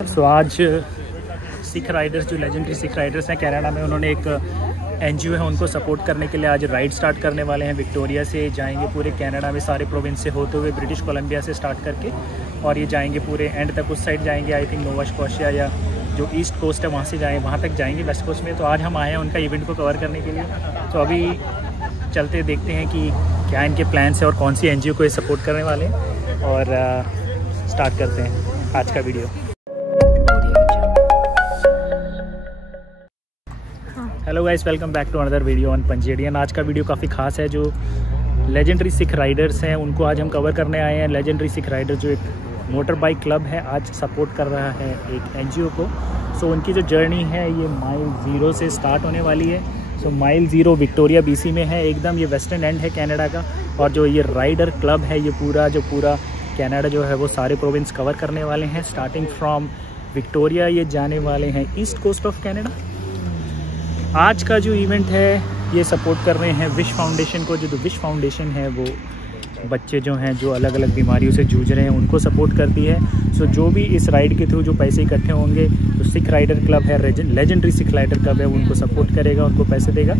सो आज सिख राइडर्स जो legendary Sikh Riders हैं कनाडा में, उन्होंने एक एनजीओ है उनको सपोर्ट करने के लिए आज राइड स्टार्ट करने वाले हैं। विक्टोरिया से जाएंगे पूरे कनाडा में सारे प्रोविंस से होते हुए ब्रिटिश कोलंबिया से स्टार्ट करके, और ये जाएंगे पूरे एंड तक, उस साइड जाएंगे आई थिंक नोवा स्कॉशिया या जो ईस्ट कोस्ट है वहाँ से जाएँ, वहाँ तक जाएंगे वेस्ट कोस्ट में। तो आज हम आए हैं उनका इवेंट को कवर करने के लिए। तो अभी चलते देखते हैं कि क्या इनके प्लान्स है और कौन सी एनजीओ को ये सपोर्ट करने वाले हैं, और स्टार्ट करते हैं आज का video. Hello guys, welcome back to another video on पंजेडियन। आज का वीडियो काफ़ी खास है। जो लेजेंडरी सिख राइडर्स हैं उनको आज हम कवर करने आए हैं। लेजेंडरी सिख राइडर जो एक मोटर बाइक क्लब है, आज सपोर्ट कर रहा है एक एनजीओ को। सो उनकी जो जर्नी है ये माइल 0 से स्टार्ट होने वाली है। सो माइल 0 विक्टोरिया बीसी में है, एकदम ये वेस्टर्न एंड है कनाडा का। और जो ये राइडर क्लब है ये पूरा कनाडा जो है वो सारे प्रोविंस कवर करने वाले हैं। स्टार्टिंग फ्रॉम विक्टोरिया ये जाने वाले हैं ईस्ट कोस्ट ऑफ कनाडा। आज का जो इवेंट है ये सपोर्ट कर रहे हैं विश फाउंडेशन को। जो विश फाउंडेशन है वो बच्चे जो हैं जो अलग अलग बीमारियों से जूझ रहे हैं उनको सपोर्ट करती है। सो जो भी इस राइड के थ्रू जो पैसे इकट्ठे होंगे, तो सिख राइडर क्लब है, लेजेंडरी सिख राइडर क्लब है, वो उनको सपोर्ट करेगा, उनको पैसे देगा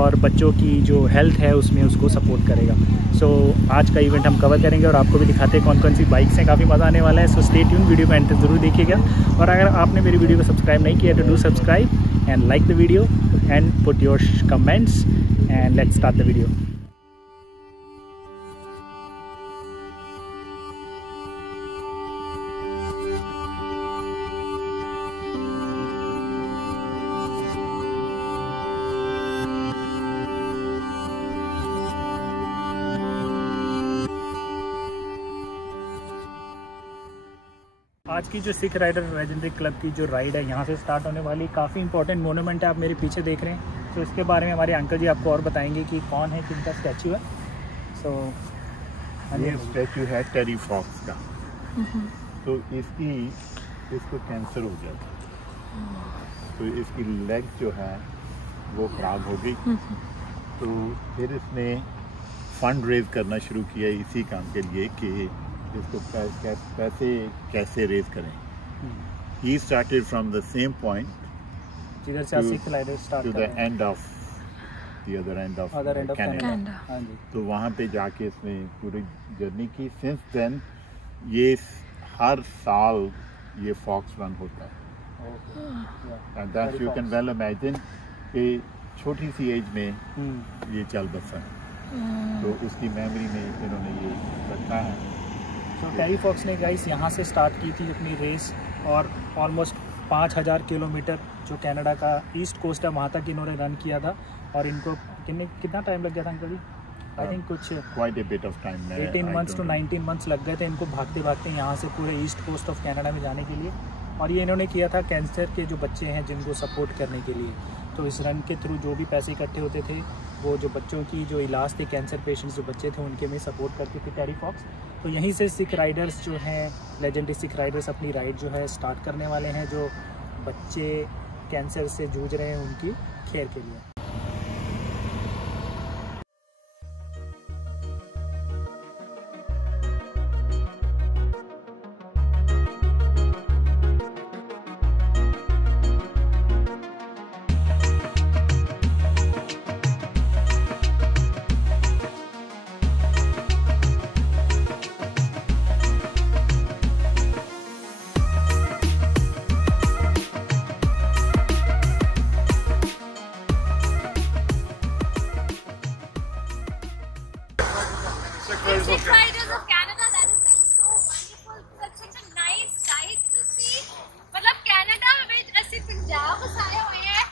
और बच्चों की जो हेल्थ है उसमें उसको सपोर्ट करेगा। सो आज का इवेंट हम कवर करेंगे और आपको भी दिखाते हैं कौन कौन सी बाइक्स हैं। काफ़ी मज़ा आने वाला है। सो स्टे ट्यून, वीडियो को एंड तक जरूर देखिएगा। और अगर आपने मेरी वीडियो को सब्सक्राइब नहीं किया तो do subscribe and like the video and put your comments and let's start the video. आज की जो सिख राइडर लेजेंडरी क्लब की जो राइड है यहाँ से स्टार्ट होने वाली, काफ़ी इंपॉर्टेंट मोनूमेंट है, आप मेरे पीछे देख रहे हैं। तो इसके बारे में हमारे अंकल जी आपको और बताएंगे कि कौन है, किनका स्टैचू है। सो ये स्टैचू है टेरी फॉक्स का। तो इसको कैंसर हो गया, तो इसकी लेग जो है वो ख़राब हो गई। तो फिर इसने फंड रेज करना शुरू किया इसी काम के लिए कि इसको पैसे कैसे रेज करें। He started from the same point जिधर से Sikh rider start to the end of the other end of Canada। हाँ जी। तो वहाँ पे जाके इसने पूरी जर्नी की। Since then ये हर साल ये फॉक्स रन होता है। And that you can well imagine कि छोटी सी एज में ये चल बसा है। तो उसकी मेमोरी में इन्होंने ये रखा है। तो टेरी फॉक्स ने गाइस यहाँ से स्टार्ट की थी अपनी रेस, और ऑलमोस्ट 5000 किलोमीटर जो कनाडा का ईस्ट कोस्ट है वहाँ तक इन्होंने रन किया था। और इनको कितना टाइम लग गया था अंकल जी? आई थिंक कुछ quite a bit of time 18 months to 19 months लग गए थे इनको भागते भागते यहाँ से पूरे ईस्ट कोस्ट ऑफ कनाडा में जाने के लिए। और ये इन्होंने किया था कैंसर के जो बच्चे हैं जिनको सपोर्ट करने के लिए। तो इस रन के थ्रू जो भी पैसे इकट्ठे होते थे वो जो बच्चों की जो इलाज थे, कैंसर पेशेंट्स जो बच्चे थे उनके में सपोर्ट करती थी टेरी फॉक्स। तो यहीं से सिख राइडर्स जो हैं, लेजेंडरी सिख राइडर्स अपनी राइड जो है स्टार्ट करने वाले हैं, जो बच्चे कैंसर से जूझ रहे हैं उनकी खैर के लिए। Sikh Riders of Canada, that is so wonderful. That's such a nice sight to see. मतलब Canada ਵਿੱਚ ਅਸੀਂ ਪੰਜਾਬ ਵਸਾਏ ਹੋਏ ਹੈ,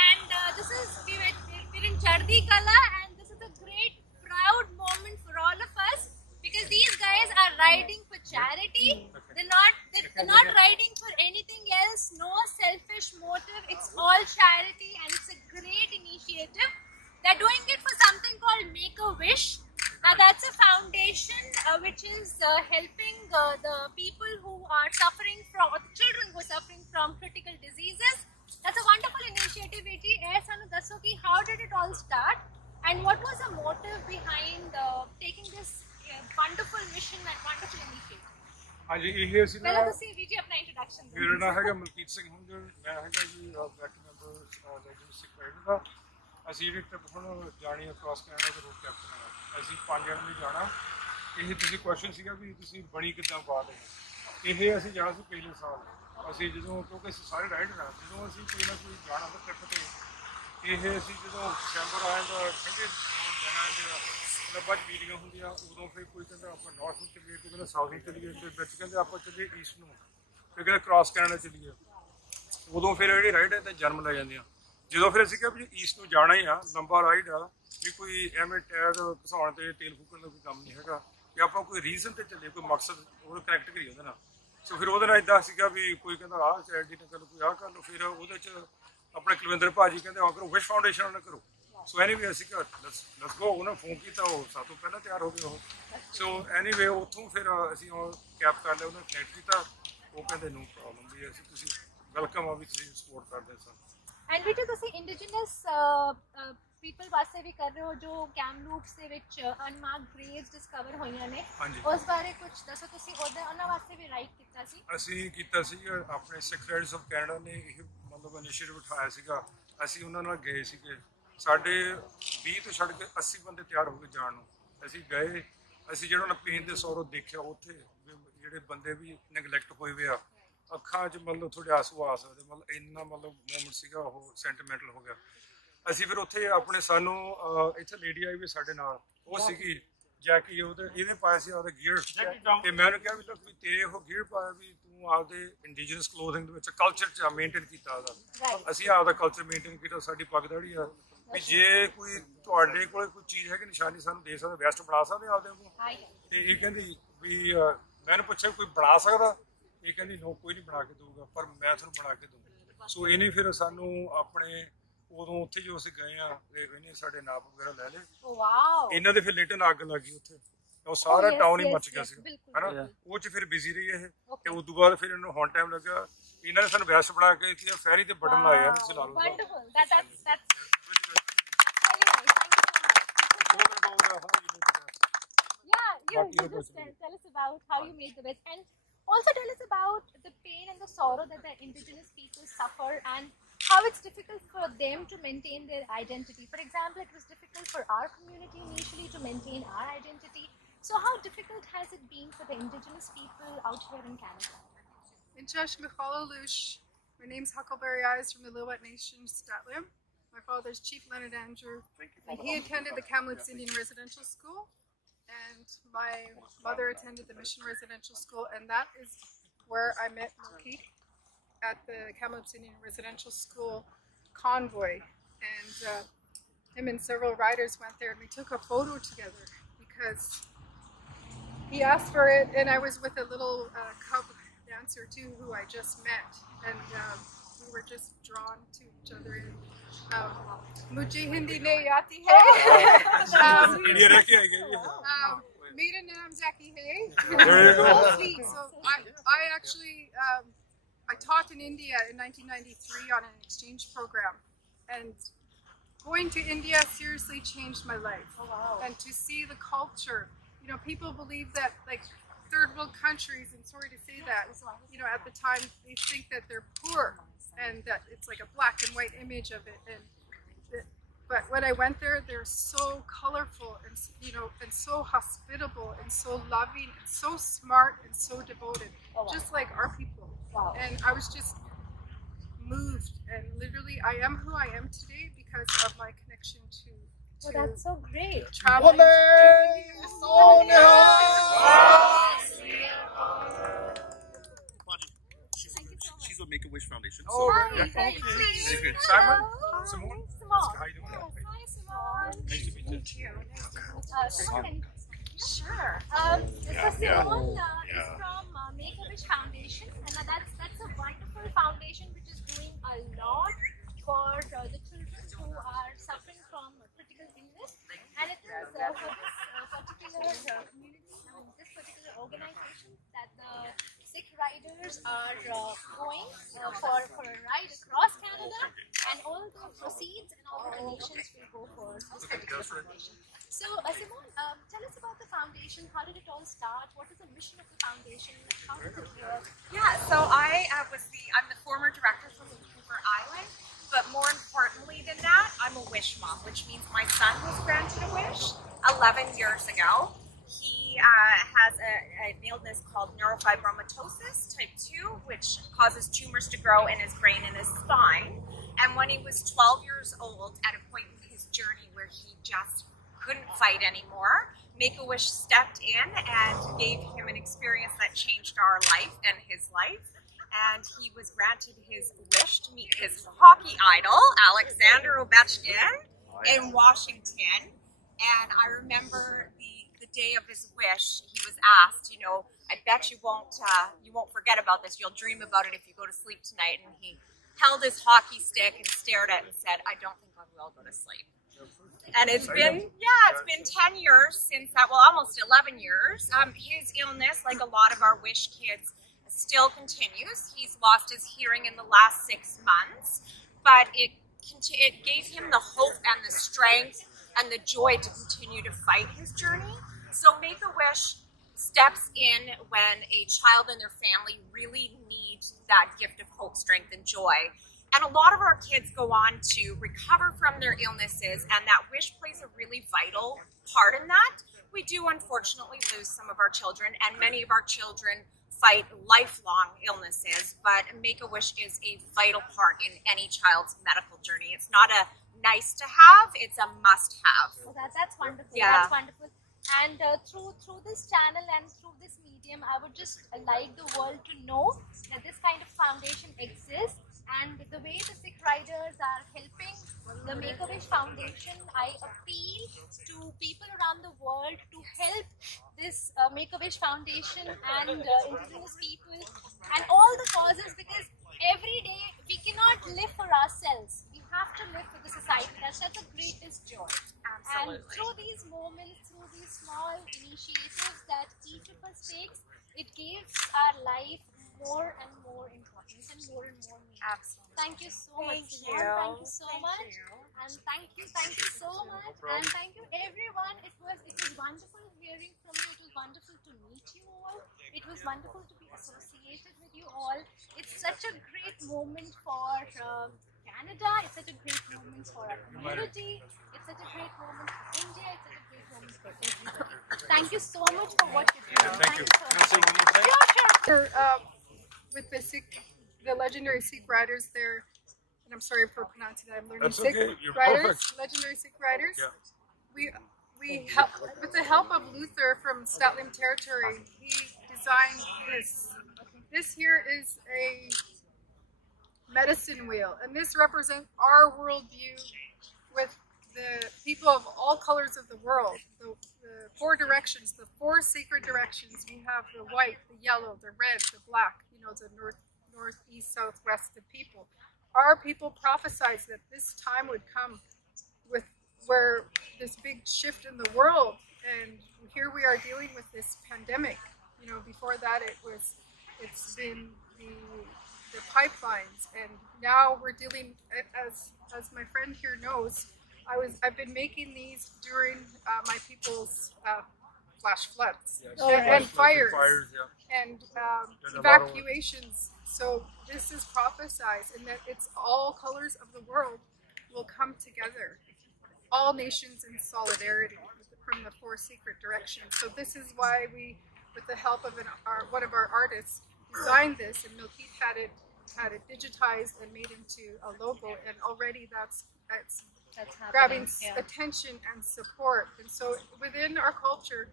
and this is we're in Chardi Kala, and this is a great proud moment for all of us because these guys are riding for charity. They're not riding for anything else. No selfish motive. It's all charity, and it's a great initiative. They're doing it for something called Make a Wish. Now that's a foundation which is helping the people who are suffering from, or the children who are suffering from critical diseases. That's a wonderful initiative. How did it all start and what was the motive behind taking this wonderful mission and wonderful initiative? हाँ जी ये ਅਸੀਂ ਪਹਿਲਾਂ ਤੁਸੀਂ ਵੀ ਜੀ ਆਪਣਾ introduction ਦਿਓ। ਮੇਰਾ ਨਾਮ ਹੈਗਾ ਮਲਕੀਤ ਸਿੰਘ ਹੁੰਗਰ, ਮੈਂ ਹੈਗਾ ਜੀ ਬੈਕ ਮੈਂਬਰ ਲੈਜੈਂਡ ਸਿੱਖ ਰਾਈਡਰ ਦਾ। ਅਸੀਂ ਜਿਹੜੀ ਟ੍ਰਿਪ ਹੁਣ ਜਾਣੀ ਹੈ ਕ੍ਰਾਸ ਕੈਨੇਡਾ ਦੇ ਰੂਟ ਕੈਪਟਨ ਨਾਲ ਅਸੀਂ 5 ਜਣੇ ਨੇ ਜਾਣਾ। ਇਹ ਤੁਸੀਂ ਕੁਐਸਚਨ ਸੀਗਾ ਵੀ ਤੁਸੀਂ ਬਣੀ ਕਿੱਦਾਂ ਬਾਅਦ ਇਹ ਅਸੀਂ ਜਾਣਾ ਸੀ ਪਿਛਲੇ ਸਾਲ। ਅਸੀਂ ਜਦੋਂ ਕਿਉਂਕਿ ਅਸੀਂ ਸਾਰੇ ਰਾਈਡਰ ਹਾਂ, ਜਦੋਂ ਅਸੀਂ ਕੋਈ ਨਾ ਕੋਈ ਜਾਣਾ ਤਾਂ ਟ੍ਰਿਪ 'ਤੇ ਇਹ ਅਸੀਂ ਜਦੋਂ ਦਸੰਬਰ ਆਇਆ ਤਾਂ ਠੰਡੇ ਦਿਨਾਂ 'ਚ ਕਲੱਬਾਂ 'ਚ ਮੀਟਿੰਗਾਂ ਹੁੰਦੀਆਂ, ਉਦੋਂ ਫਿਰ ਕੋਈ ਕਹਿੰਦਾ ਆਪਾਂ ਨਾਰਥ ਨੂੰ ਚੱਲੀਏ, ਕੋਈ ਕਹਿੰਦਾ ਸਾਊਥ ਨੂੰ ਚੱਲੀਏ, ਫਿਰ ਵਿੱਚ ਕਹਿੰਦੇ ਆਪਾਂ ਚੱਲੀਏ ਈਸਟ ਨੂੰ, ਫਿਰ ਕਹਿੰਦੇ ਕ੍ਰਾਸ ਕੈਨੇਡਾ ਚੱਲੀਏ। ਉਦੋਂ ਫਿਰ ਜਿਹੜੀ ਰਾਈਡ ਹੈ ਤਾਂ ਜਨਮ ਲੈ ਜਾਂਦੀਆਂ। ਜਦੋਂ ਫਿਰ ਅਸੀਂ ਕਿਹਾ ਵੀ ਈਸਟ ਨੂੰ ਜਾਣਾ ਹੀ ਆ, ਲੰਬਾ ਰਾਈਡ ਆ, ਵੀ ਕੋਈ ਐਵੇਂ ਟਾਇਰ ਘਸਾਉਣ ਤੇ ਤੇਲ ਫੂਕਣ ਦਾ ਕੋਈ ਕੰਮ ਨਹੀਂ ਹੈਗਾ, ਕਿ ਆਪਾਂ ਕੋਈ ਰੀਜ਼ਨ ਤੇ ਚੱਲੇ, ਕੋਈ ਮਕਸਦ ਉਹ ਕਨੈਕਟ ਕਰੀਏ ਉਹਦੇ ਨਾਲ। ਸੋ ਫਿਰ ਉਹਦੇ ਨਾਲ ਇੱਦਾਂ ਸੀਗਾ ਵੀ ਕੋਈ ਕਹਿੰਦਾ ਆਹ ਚੈਰਿਟੀ ਨਾਲ ਕਰੋ, ਕੋਈ ਆਹ ਕਰ ਲਓ। ਫਿਰ ਉਹਦੇ 'ਚ ਆਪਣੇ ਕੁਲਵਿੰਦਰ ਭਾਜੀ ਕਹਿੰਦੇ ਆ ਕਰੋ, ਵਿਸ਼ ਫਾਊਂਡੇਸ਼ਨ ਨਾਲ ਕਰੋ। ਸੋ ਐਨੀਵੇ ਅਸੀਂ ਕਿਹਾ ਲੈਟਸ ਗੋ, ਉਹਨਾਂ ਫੋਨ ਕੀਤਾ, ਉਹ ਸਾਡੇ ਤੋਂ ਪਹਿਲਾਂ ਤਿਆਰ ਹੋ ਗਏ ਉਹ। ਸੋ ਐਨੀਵੇ ਉੱਥੋਂ ਫਿਰ ਅਸੀਂ ਉਹ ਕੈਬ ਕਰ ਲਿਆ, ਉਹਨਾਂ ਕਨੈਕਟ ਕੀਤਾ। ਉਹ ਕਹਿੰਦੇ ਨੋ ਪ੍ਰੋਬਲਮ ਵੀ ਅਸੀਂ ਤੁਸੀਂ ਵੈਲਕਮ ਆ ਵੀ ਤੁਸੀਂ ਸਪੋਰਟ ਕਰਦੇ ਸਨ। ਐਂਡ ਵੀ ਤੁਸੀਂ ਇੰਡੀਜੀਨਸ ਪੀਪਲ ਵਾਸਤੇ ਵੀ ਕਰ ਰਹੇ ਹੋ ਜੋ ਕੈਮਲੂਪਸ ਦੇ ਵਿੱਚ ਅਨਮਾਰਕਡ ਗ੍ਰੇਵਸ ਡਿਸਕਵਰ ਹੋਈਆਂ ਨੇ, ਉਸ ਬਾਰੇ ਕੁਝ ਦੱਸੋ। ਤੁਸੀਂ ਉਹਨਾਂ ਵਾਸਤੇ ਵੀ ਰਾਈਡ ਕੀਤਾ ਸੀ? ਅਸੀਂ ਕੀਤਾ ਸੀ ਆਪਣੇ ਸਿੱਖ ਰਾਈਡਰਸ ਆਫ ਕੈਨੇਡਾ ਨੇ ਇਹ ਮਤਲਬ ਇਨੀਸ਼ੀਏਟਿਵ ਉਠਾਇਆ ਸੀਗਾ। ਅਸੀਂ ਉਹਨਾਂ ਨਾਲ ਗਏ ਸੀਗੇ, ਸਾਡੇ 20 ਤੋਂ ਛੱਡ ਕੇ 80 ਬੰਦੇ ਤਿਆਰ ਹੋ ਕੇ ਜਾਣ ਨੂੰ। ਅਸੀਂ ਗਏ, ਅਸੀਂ ਜਿਹੜਾ ਪਲੇਨ ਦੇ ਸੌਰੋਂ ਦੇਖਿਆ ਉੱਥੇ ਜਿਹੜੇ ਬੰਦੇ ਵੀ ਨੈਗਲੈਕਟ ਹੋਏ ਹੋਏ ਆ, ਅੱਖਾਂ 'ਚ ਮਤਲਬ ਥੋੜੇ ਆਂਸੂ ਆ ਸਕਦੇ, ਮਤਲਬ ਇੰਨਾ ਮਤਲਬ ਮੂਮੈਂਟ ਸੀਗਾ, ਉਹ ਸੈਂਟੀਮੈਂਟਲ ਹੋ ਗਿਆ। ਅਸੀਂ ਫਿਰ ਉੱਥੇ ਆਪਣੇ ਸਾਨੂੰ ਇੱਥੇ ਲੇਡੀ ਆਈ ਵੀ ਸਾਡੇ ਨਾਲ, ਉਹ ਸੀਗੀ ਜੈਕੀ, ਇਹਨੇ ਪਾਇਆ ਸੀ ਆਪਦਾ ਗੀਅਰ, ਤੇ ਮੈਂ ਉਹਨੂੰ ਕਿਹਾ ਵੀ ਲੋਕ ਵੀ ਤੇਰੇ ਉਹ ਗੀਅਰ ਪਾਇਆ ਵੀ ਤੂੰ ਆਪਦੇ ਇੰਡੀਜਨਸ ਕਲੋਥਿੰਗ ਦੇ ਵਿੱਚ ਕਲਚਰ 'ਚ ਮੇਨਟੇਨ ਕੀਤਾ ਉਹਦਾ। ਅਸੀਂ ਆਪਦਾ ਕਲਚਰ ਮੇਨਟੇਨ ਕੀਤਾ, ਸਾਡੀ ਪਗਦਾੜੀ ਆ ਵੀ ਜੇ ਕੋਈ ਤੁਹਾਡੇ ਕੋਲ ਕੋਈ ਚੀਜ਼ ਹੈਗੀ ਨਿਸ਼ਾਨੀ ਸਾਨੂੰ ਦੇ ਸਕਦਾ, ਵੈਸਟ ਬਣਾ ਸਕਦੇ ਆਪਦੇ ਨੂੰ। ਤੇ ਇਹ ਕਹਿੰਦੀ ਵੀ ਮੈਨੂੰ ਪੁੱਛਿਆ ਕੋਈ ਬਣਾ ਸਕਦਾ, ਇਹ ਕਹਿੰਦੀ ਨੋ ਕੋਈ ਨਹੀਂ ਬਣਾ ਕੇ ਦਊਗਾ, ਪਰ ਮੈਂ ਤੁਹਾਨੂੰ ਬਣਾ ਕੇ ਦਊਂਗਾ। ਸੋ ਇਹਨੇ ਫਿਰ ਸਾਨੂੰ ਆਪਣੇ ਉਦੋਂ ਉੱਥੇ ਜੋ ਅਸੀਂ ਗਏ ਆ ਇਹਨੇ ਸਾਡੇ ਨਾਪ ਵਗੈਰਾ ਲੈ ਲਏ। ਇਹਨਾਂ ਦੇ ਫਿਰ ਲੇਟਨ ਅੱਗ ਲੱਗ ਗਈ ਉੱਥੇ, ਉਹ ਸਾਰਾ ਟਾਊਨ ਹੀ ਮੱਚ ਗਿਆ ਸੀ ਹਨਾ। ਉਹ 'ਚ ਫਿਰ ਬਿਜ਼ੀ ਰਹੀ ਇਹ, ਤੇ ਉਸ ਤੋਂ ਬਾਅਦ ਫਿਰ ਇਹਨੂੰ ਹੁਣ ਟਾਈਮ ਲੱਗਾ, ਇਹਨਾਂ ਨੇ ਸਾਨੂੰ ਵੈਸਟ ਬਣਾ ਕੇ ਦਿੱਤੀ, ਫੈਰੀ ਤੇ ਬਟਨ ਲਾਏ ਆ, ਤੁਸੀਂ ਲਾ ਲਓ। Just tell us about how you made the vest, and also tell us about the pain and the sorrow that the indigenous people suffer and how it's difficult for them to maintain their identity. For example, it was difficult for our community initially to maintain our identity. So how difficult has it been for the indigenous people out here in Canada? My name's Huckleberry Eyes from the Lilwet Nation, Statlam. My father's Chief Leonard Andrew, and he attended the Kamloops Indian Residential School, and my mother attended the Mission Residential School, and that is where I met Malkeet at the Kamloops Indian Residential School convoy, and him and several riders went there, and we took a photo together because he asked for it, and I was with a little cub dancer too who I just met, and we were just drawn to each other. Mujhe Hindi nahi aati hai. Mera naam Jackie hai. So I actually I taught in India in 1993 on an exchange program, and going to India seriously changed my life. And to see the culture, you know, people believe that like third world countries, and sorry to say that, you know, at the time they think that they're poor and that it's like a black and white image of it, but when I went there, they're so colorful and, you know, and so hospitable and so loving and so smart and so devoted, just like our people. And I was just moved, and literally I am who I am today because of my connection to that's so great. Traveling She's with Make-A-Wish Foundation. Oh, Hi, Simon? Simone? Simone. How you doing? Hi, Simone. Nice to meet you. Simone, sure. So Simone is from Make-A-Wish Foundation, and that's a wonderful foundation which is doing a lot for the children who are suffering from critical illness, and it is for this particular community, this particular organization that the Sikh Riders are going for a ride across Canada, and all the proceeds and all the donations will go for this particular foundation. So, Simone, tell us about the foundation. How did it all start? What is the mission of the foundation? How does it work? Yeah, so I'm the former director for Vancouver Island, but more importantly than that, I'm a wish mom, which means my son was granted a wish 11 years ago. He has an illness called neurofibromatosis type 2, which causes tumors to grow in his brain and his spine. And when he was 12 years old, at a point in his journey where he just couldn't fight anymore, Make-A-Wish stepped in and gave him an experience that changed our life and his life. And he was granted his wish to meet his hockey idol, Alexander Ovechkin, in Washington. And I remember the day of his wish, he was asked, you know, I bet you won't forget about this. You'll dream about it if you go to sleep tonight. And he held his hockey stick and stared at it and said, I don't think I will go to sleep. And it's been 10 years since that, well, almost 11 years. His illness, like a lot of our wish kids, still continues. He's lost his hearing in the last 6 months, but it gave him the hope and the strength and the joy to continue to fight his journey. So Make-A-Wish steps in when a child and their family really need that gift of hope, strength, and joy. And a lot of our kids go on to recover from their illnesses, and that wish plays a really vital part in that. We do unfortunately lose some of our children, and many of our children fight lifelong illnesses, but Make-A-Wish is a vital part in any child's medical journey. It's not a nice to have, it's a must have. So that's wonderful. Yeah. That's wonderful. And through this channel and through this medium, I would just like the world to know that this kind of foundation exists. And the way the Sikh Riders are helping the Make-A-Wish Foundation, I appeal to people around the world to help this Make-A-Wish Foundation and Indigenous people and all the causes, because every day we cannot live for ourselves. We have to live for the society. That's the greatest joy. Absolutely. And through these moments, through these small initiatives that each of us takes, it gives our life more and more importance and more meaning. Absolutely. Thank you so Thank much, you. Simone. Thank you so Thank much. you. And thank you so much. And thank you everyone. It was wonderful hearing from you. It was wonderful to meet you all. It was wonderful to be associated with you all. It's such a great moment for Canada. It's such a great moment for our community. It's such a great moment for India. It's such a great moment for everybody. Thank you so much for what you're doing. Thank you. So much. Sure. With the legendary Sikh Riders there, and I'm sorry for pronouncing that. I'm learning That's Sikh okay. You're Riders, perfect. legendary Sikh Riders. Yeah. We help, with the help of Luther from Statlim Territory, he designed this. This here is a medicine wheel, and this represents our worldview with the people of all colors of the world. The 4 directions, the 4 sacred directions. We have the white, the yellow, the red, the black. You know, the north, east, south, west. The people. Our people prophesied that this time would come with where this big shift in the world, and here we are dealing with this pandemic. You know, before that it's been the pipelines, and now we're dealing, as my friend here knows, I've been making these during my people's flash floods and fires and evacuations. So this is prophesied, and that it's all colors of the world will come together, all nations in solidarity from the 4 secret directions. So this is why we, with the help of one of our artists, designed this, and Milkit had it digitized and made into a logo, and already that's grabbing attention and support. And so within our culture,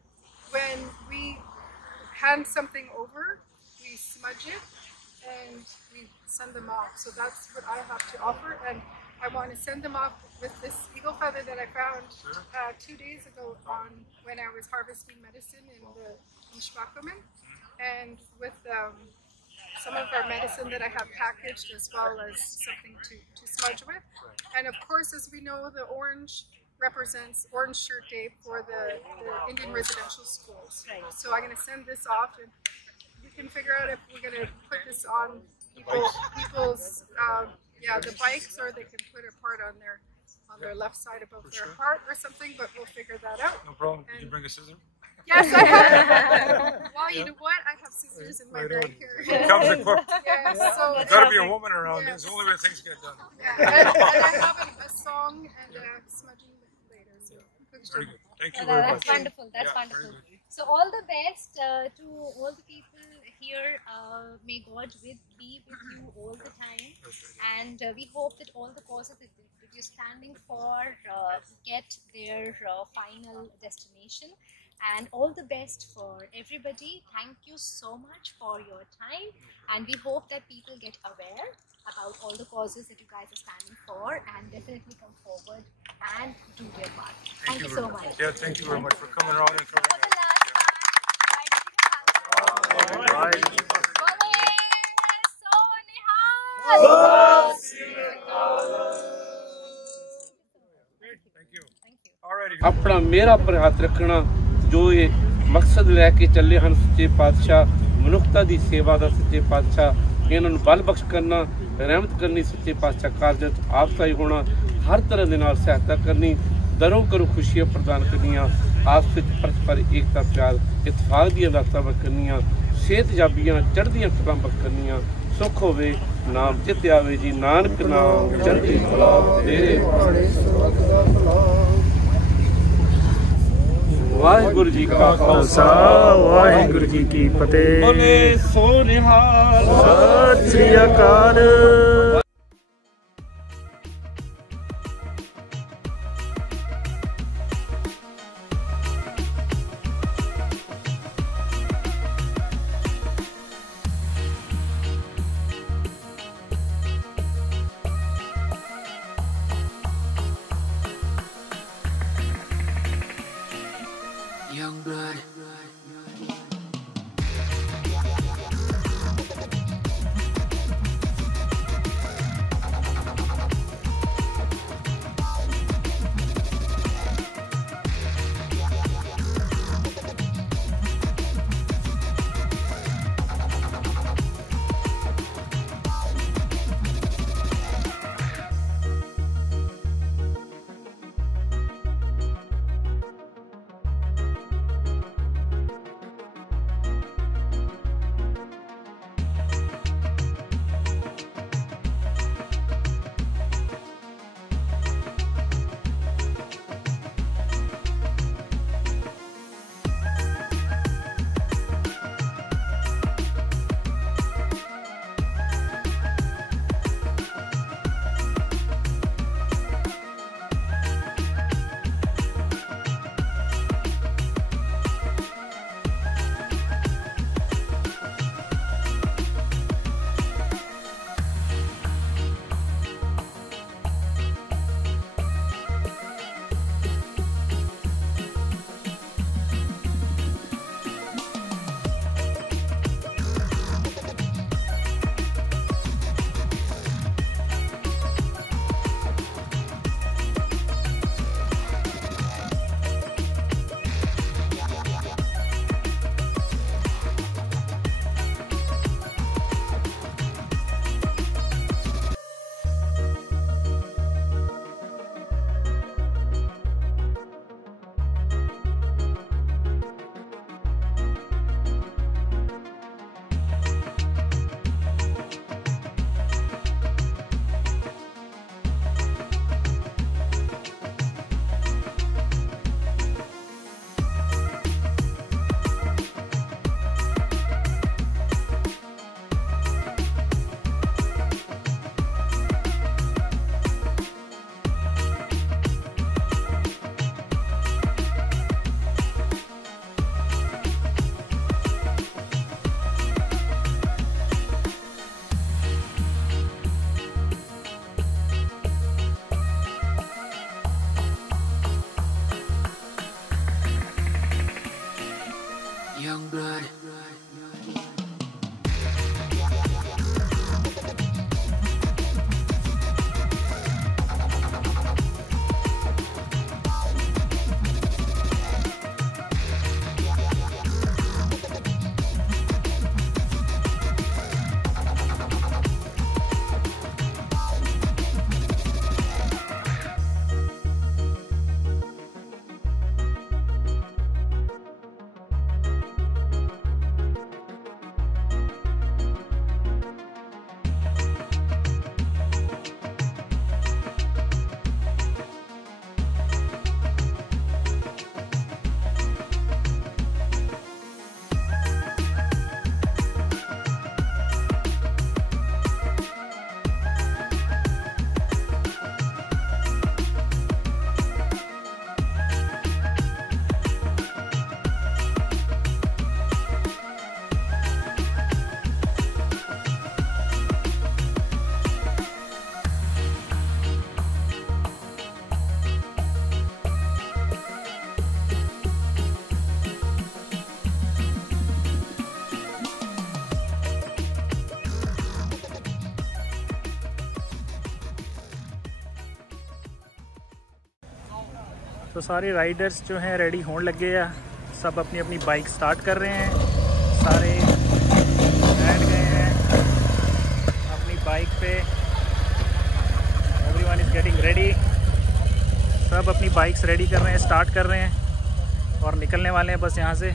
when we hand something over, we smudge it and we send them off. So that's what I have to offer, and I want to send them off with this eagle feather that I found 2 days ago when I was harvesting medicine in the Mishmakomen, and with some of our medicine that I have packaged, as well as something to smudge with. And of course, as we know, the orange represents Orange Shirt Day for the Indian residential schools. So I'm going to send this off, and we can figure out if we're going to put this on people's Yeah, the bikes, or they can put a part on their left side above their heart or something, but we'll figure that out. No problem. Did you bring a scissor? Yes, I have. Well, you know what? I have scissors in my bag here. Comes equipped. Yes, so There's got to be a woman around. Yes. It's the only way things get done. Yeah, and I have a song and a smudging later. So Very good. Thank you very much. That's wonderful. That's Yeah, wonderful. very good. So all the best to all the people here. May God be with you all the time. And we hope that all the causes that you're standing for get their final destination. And all the best for everybody. Thank you so much for your time. And we hope that people get aware about all the causes that you guys are standing for and definitely come forward and do their part. Thank you so much. Yeah, thank you very much for coming around and For the last time, Thank you. Alrighty. अपना मेरा पर हाथ रखना जो ये मकसद लैके चले हैं सच्चे पातशाह मनुखता दी सेवा दा सच्चे पातशाह इन्हां नूं बल बख्श करना रहमत करनी सच्चे पातशाह कारज आपसाई होना हर तरह दे नाल सहायता करनी दरों करो खुशियां प्रदान करनियां आपस विच परस्पर एकता प्यार इतफाक दी दातां करनियां सेहत जाबियां चढ़दियां कलां करनियां सुख होवे नाम चित आवे जी नानक नाम चढ़दी कला तेरे भाणे सुरत दा सलाम वाहिगुरु जी का खालसा वाहिगुरु जी की फतेह। बोले सो निहाल सत श्री अकाल। Young blood. तो सारे राइडर्स जो हैं रेडी होने लगे हैं, सब अपनी अपनी बाइक स्टार्ट कर रहे हैं, सारे बैठ गए हैं अपनी बाइक पे। एवरीवन इज़ गेटिंग रेडी, सब अपनी बाइक्स रेडी कर रहे हैं, स्टार्ट कर रहे हैं और निकलने वाले हैं बस यहाँ से।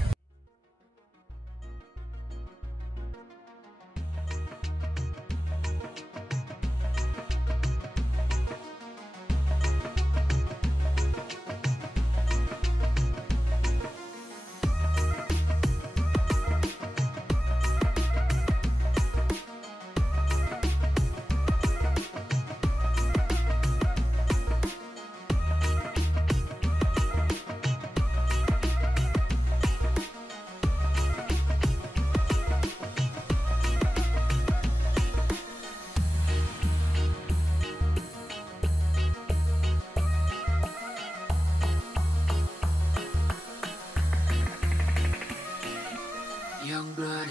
Young blood.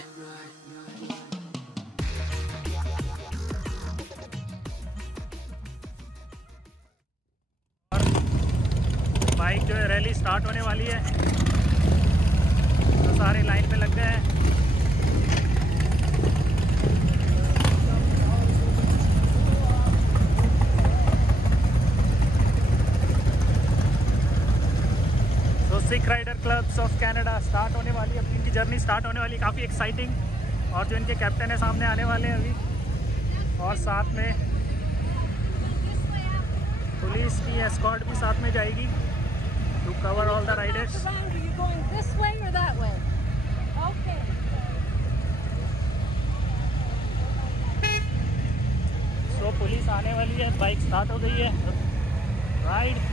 बाइक जो है रैली स्टार्ट होने वाली है, तो सारे लाइन पे लग गए हैं। तो Sikh rider clubs of Canada start होने वाली है, इनकी जर्नी स्टार्ट होने वाली है, काफ़ी एक्साइटिंग। और जो इनके कैप्टन है सामने आने वाले हैं अभी, और साथ में पुलिस की एस्कॉर्ट भी साथ में जाएगी to cover all the riders. Are you going this way or that way? Okay. So police आने वाली है, बाइक स्टार्ट हो गई है, राइड।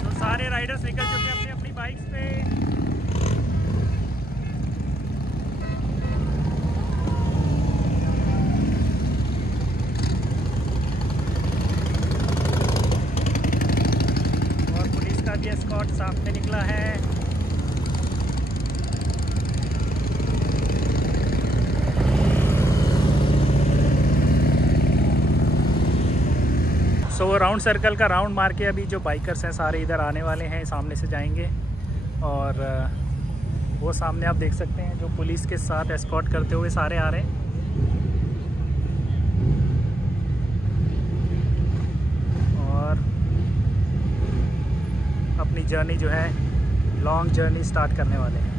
तो सारे राइडर्स निकल चुके हैं अपनी अपनी बाइक्स पे। और पुलिस का भी एस्कॉर्ट सामने निकला है। सो वो राउंड सर्कल का राउंड मार के अभी जो बाइकर्स हैं सारे इधर आने वाले हैं, सामने से जाएंगे। और वो सामने आप देख सकते हैं जो पुलिस के साथ एस्कॉर्ट करते हुए सारे आ रहे हैं। और अपनी जर्नी जो है लॉन्ग जर्नी स्टार्ट करने वाले हैं।